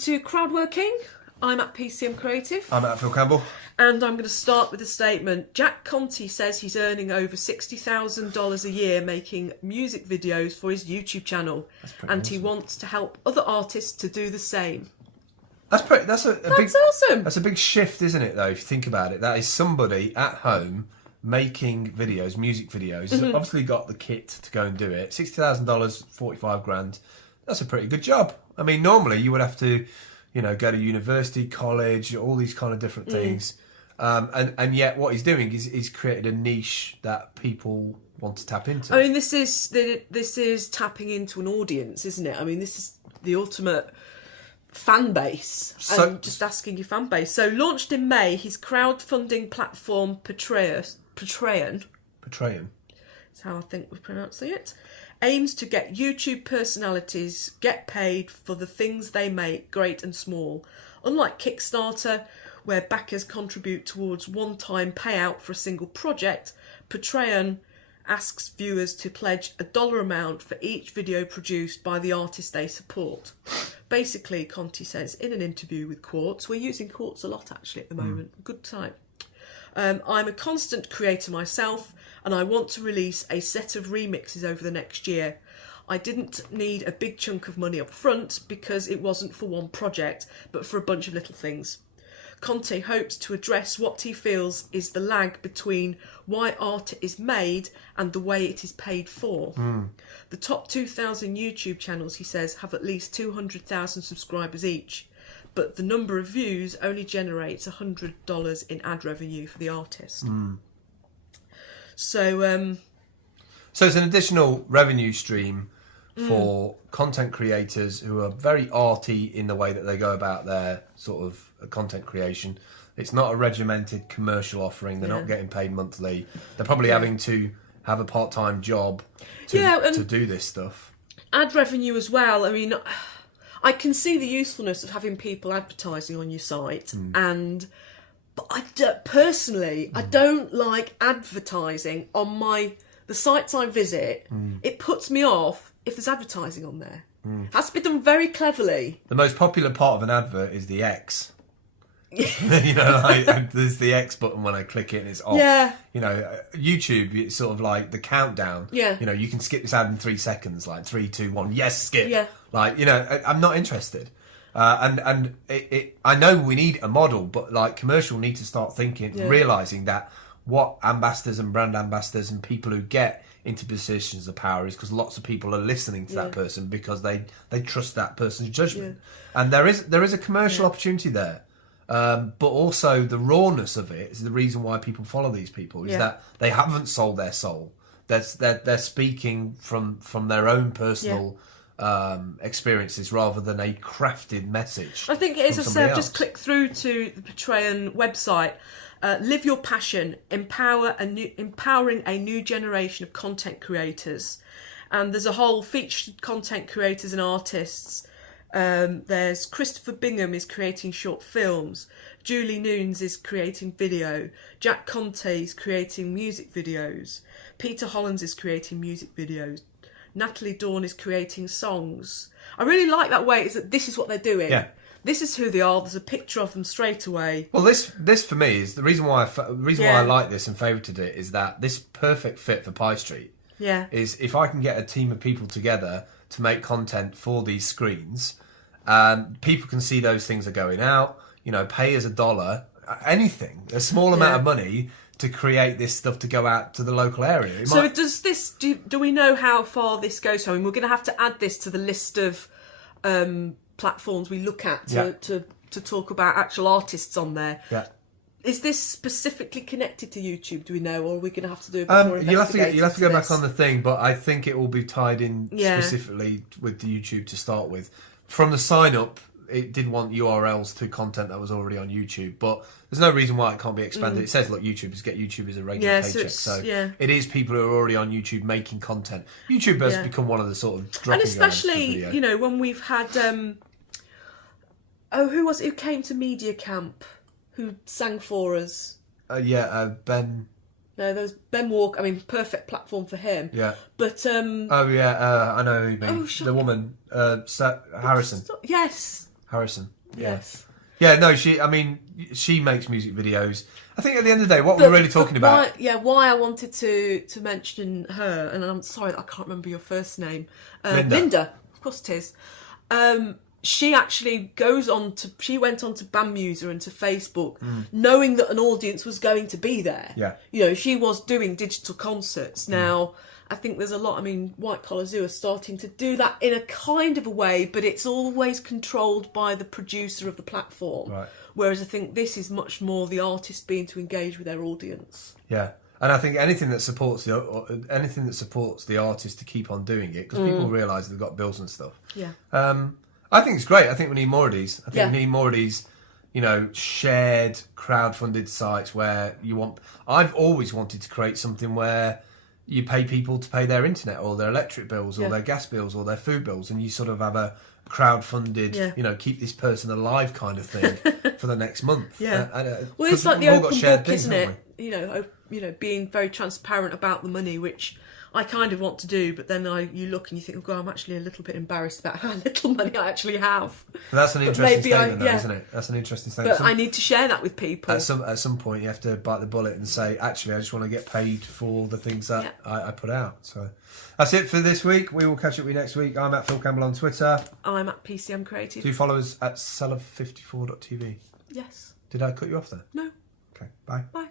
to Crowdworking. I'm at PCM Creative. I'm at Phil Campbell. And I'm going to start with a statement. Jack Conti says he's earning over $60,000 a year making music videos for his YouTube channel. And awesome. He wants to help other artists to do the same. That's awesome. That's a big shift, isn't it, though, if you think about it? That is somebody at home making videos, music videos. He's obviously got the kit to go and do it. $60,000, 45 grand. That's a pretty good job. I mean, normally you would have to, you know, go to university, college, all these kind of different things. And yet what he's doing is he's created a niche that people want to tap into. I mean, this is tapping into an audience, isn't it? I mean, this is the ultimate fan base. So, and just asking your fan base. So launched in May, his crowdfunding platform Patreon. That's how I think we're pronouncing it. Aims to get YouTube personalities get paid for the things they make, great and small. Unlike Kickstarter, where backers contribute towards one-time payout for a single project, Patreon asks viewers to pledge a dollar amount for each video produced by the artist they support. Basically, Conti says in an interview with Quartz, we're using Quartz a lot actually at the moment, good time. I'm a constant creator myself, and I want to release a set of remixes over the next year. I didn't need a big chunk of money up front because it wasn't for one project, but for a bunch of little things. Conte hopes to address what he feels is the lag between why art is made and the way it is paid for. The top 2,000 YouTube channels, he says, have at least 200,000 subscribers each, but the number of views only generates $100 in ad revenue for the artist. So it's an additional revenue stream for content creators who are very arty in the way that they go about their sort of content creation. It's not a regimented commercial offering. They're not getting paid monthly. They're probably having to have a part-time job to do this stuff. Ad revenue as well. I mean, I can see the usefulness of having people advertising on your site, but I don't like advertising on the sites I visit. It puts me off if there's advertising on there. It has to be done very cleverly. The most popular part of an advert is the X. You know, like, there's the X button when I click it and it's off. Yeah. You know, YouTube, it's sort of like the countdown. Yeah. You know, you can skip this ad in 3 seconds, like 3, 2, 1, yes, skip. Yeah. Like, you know, I'm not interested. And I know we need a model, but like commercial need to start thinking, realising that what ambassadors and brand ambassadors and people who get into positions of power is because lots of people are listening to that person because they trust that person's judgment. And there is a commercial opportunity there. But also the rawness of it is the reason why people follow these people, is that they haven't sold their soul. They're speaking from their own personal experiences rather than a crafted message. I think it is. As I said, just click through to the Patreon website. Live your passion, empowering a new generation of content creators. And there's a whole featured content creators and artists. There's Christopher Bingham is creating short films. Julie Noons is creating video. Jack Conte is creating music videos. Peter Hollins is creating music videos. Natalie Dawn is creating songs. I really like that way, is that this is what they're doing. Yeah. This is who they are. There's a picture of them straight away. Well, this for me is the reason why I like this and favoured it is that this perfect fit for Pie Street. Yeah. Is if I can get a team of people together to make content for these screens, and people can see those things are going out. You know, pay us $1, anything, a small amount of money to create this stuff to go out to the local area. So does this? Do we know how far this goes? I mean, we're going to have to add this to the list of platforms we look at to talk about actual artists on there. Yeah. Is this specifically connected to YouTube? Do we know, or are we going to have to do a bit more investigation? You'll have to go back on the thing, but I think it will be tied in specifically with the YouTube to start with. From the sign up, it did want URLs to content that was already on YouTube, but there's no reason why it can't be expanded. It says, look, YouTubers get YouTube as a regular paycheck. So it is people who are already on YouTube making content. YouTube has become one of the sort of dropping and especially, you know, when we've had who was it who came to Media Camp who sang for us? Ben. No, there was Ben Walker. I mean, perfect platform for him. Yeah. But I know who you mean. The woman, Harrison. Yes. Harrison. Yes. Yeah, no, she makes music videos. I think at the end of the day, what we're really talking about... Why I wanted to mention her, and I'm sorry that I can't remember your first name. Linda. Of course it is. She actually she went on to BandMuser and to Facebook, knowing that an audience was going to be there. Yeah. You know, she was doing digital concerts. Now, I think there's a lot, White Collar Zoo are starting to do that in a kind of a way, but it's always controlled by the producer of the platform. Right. Whereas I think this is much more the artist being to engage with their audience. Yeah. And I think anything that supports the artist to keep on doing it, because people realise they've got bills and stuff. Yeah. I think it's great. I think we need more of these. I think we need more of these, shared crowd-funded sites where I've always wanted to create something where you pay people to pay their internet or their electric bills or their gas bills or their food bills, and you sort of have a crowd-funded, keep this person alive kind of thing for the next month. Yeah. Well, it's like the open book, isn't it? Being very transparent about the money, which I kind of want to do, but then you look and you think, oh God, I'm actually a little bit embarrassed about how little money I actually have. That's an interesting statement, isn't it? That's an interesting statement. But I need to share that with people. At some point, you have to bite the bullet and say, actually, I just want to get paid for the things that I put out. So that's it for this week. We will catch up with you next week. I'm at Phil Campbell on Twitter. I'm at PCM Creative. Do follow us at seller54.tv. Yes. Did I cut you off there? No. Okay, bye. Bye.